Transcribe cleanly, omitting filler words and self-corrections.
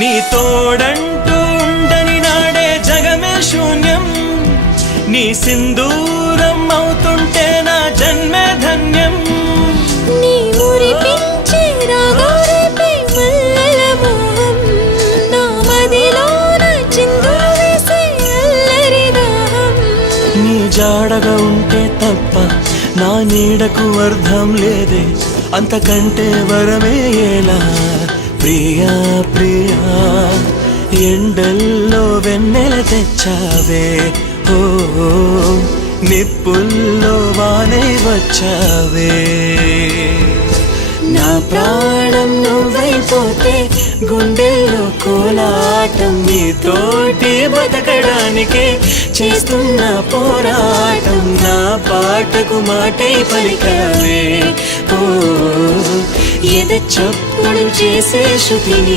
నీ తోడంటూ ఉండని నాడే జగమే శూన్యం, నీ సింధూరం అవుతుంటే నా జన్మే ధన్యం. నీ మురిపించే రాగాలపై మల్లెల మోహం, నా మదిలోన చిందులు వేసే అల్లరి దాహం. నీ జాడగా ఉంటే తప్ప నా నీడకు అర్థం లేదే, అంతకంటే వరమే ఎలా ప్రియా ప్రియా. ఎండల్లో వెన్నెల తెచ్చావే, ఓ నిప్పుల్లో వానే వచ్చావే. నా ప్రాణం నువ్వైపోతే గుండెల్లో కోలాటం, నీతోటి బతకడానికే చేస్తున్న పోరాటం. నా పాటకు మాటై పలికావే, ఓ ఎద చప్పుడు చేసే శృతిని.